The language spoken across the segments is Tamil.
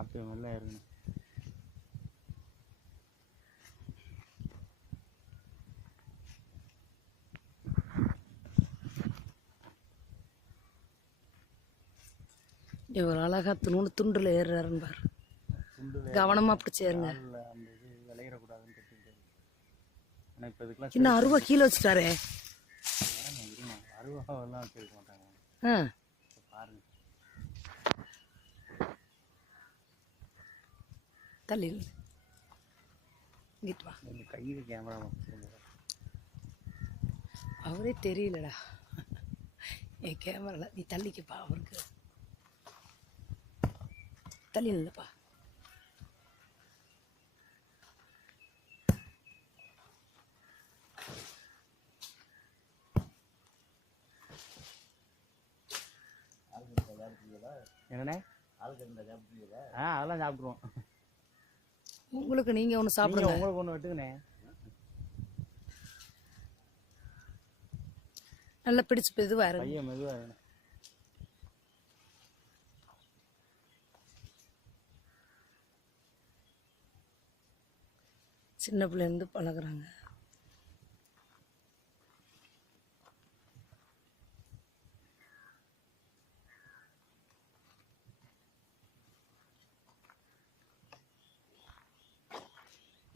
பார்த்து மெல்ல இருக்கணும் இவர் அழகா துணு துண்டுல ஏறுறாருன்னு பாரு. துண்டு கவனமா பிடிச்சி ஏறுங்க இன்னும் அருவா கீழே வச்சுட்டாரே? அருவாவெல்லாம் வச்சிருக்க மாட்டாங்க. ஆ. பாருங்க. தள்ளி. இங்கிட்டு வா. கையில் கேமரா அவரே தெரியலடா. என் கேமரால நீ தள்ளிக்கப்பா அவருக்கு. தள்ளி நில்லுப்பா. என்னண்ணே? ஆ அதெல்லாம் சாப்பிட்ருவோம் உங்களுக்கு நீங்க ஒன்று சாப்பிடுங்க. உங்களுக்கு ஒன்று வெட்டுங்கண்ணே. நல்லா பிடிச்சு மெதுவா இருங்க. பையன் மெதுவாக சின்ன பிள்ளைலேருந்து பழகுறாங்க.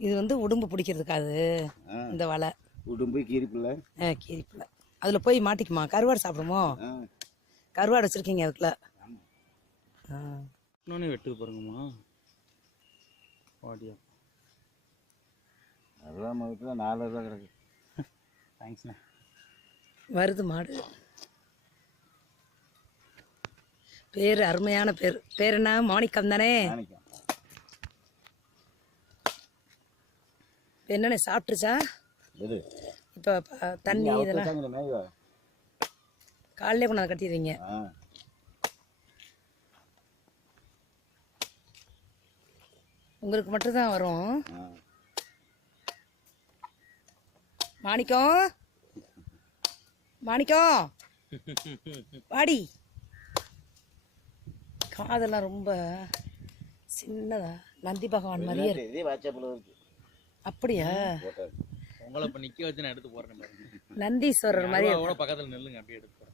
இது வந்து உடும்பு பிடிக்கிறதுக்கு அது இந்த வலை. உடும்பு கீரிப்பில்ல ஆ கீரிப்பில் அதில் போய் மாட்டிக்குமா? கருவாடு சாப்பிடுமோ? கருவாடு வச்சுருக்கீங்க அதுக்குள்ள. ஆ. இன்னொன்று வெட்டுக்கு பாருங்கம்மா. வாடியா. அதெல்லாம் மகத்தில் நாலு ரூபா கிடக்கு. தேங்க்ஸ்ண்ணே வருது மாடு. பேர் அருமையான பேர். பேர் என்ன? மாணிக்கம் தானே? என்னண்ணே சாப்பிட்டுருச்சா? இப்போ தண்ணி இதெல்லாம். காலையிலே கொண்டாந்து கட்டிடுறீங்க. உங்களுக்கு மட்டும்தான் வரும். மாணிக்கம் மாணிக்கம் வாடி. காதெல்லாம் ரொம்ப சின்னதா நந்தி பகவான் மாதிரியே இருக்கு. அப்படியா? உங்களை இப்போ நிற்க வச்சு நான் எடுத்து பாருங்க. நந்தீஸ்வரர் மாதிரி கூட பக்கத்தில் நில்லுங்க அப்படியே எடுத்து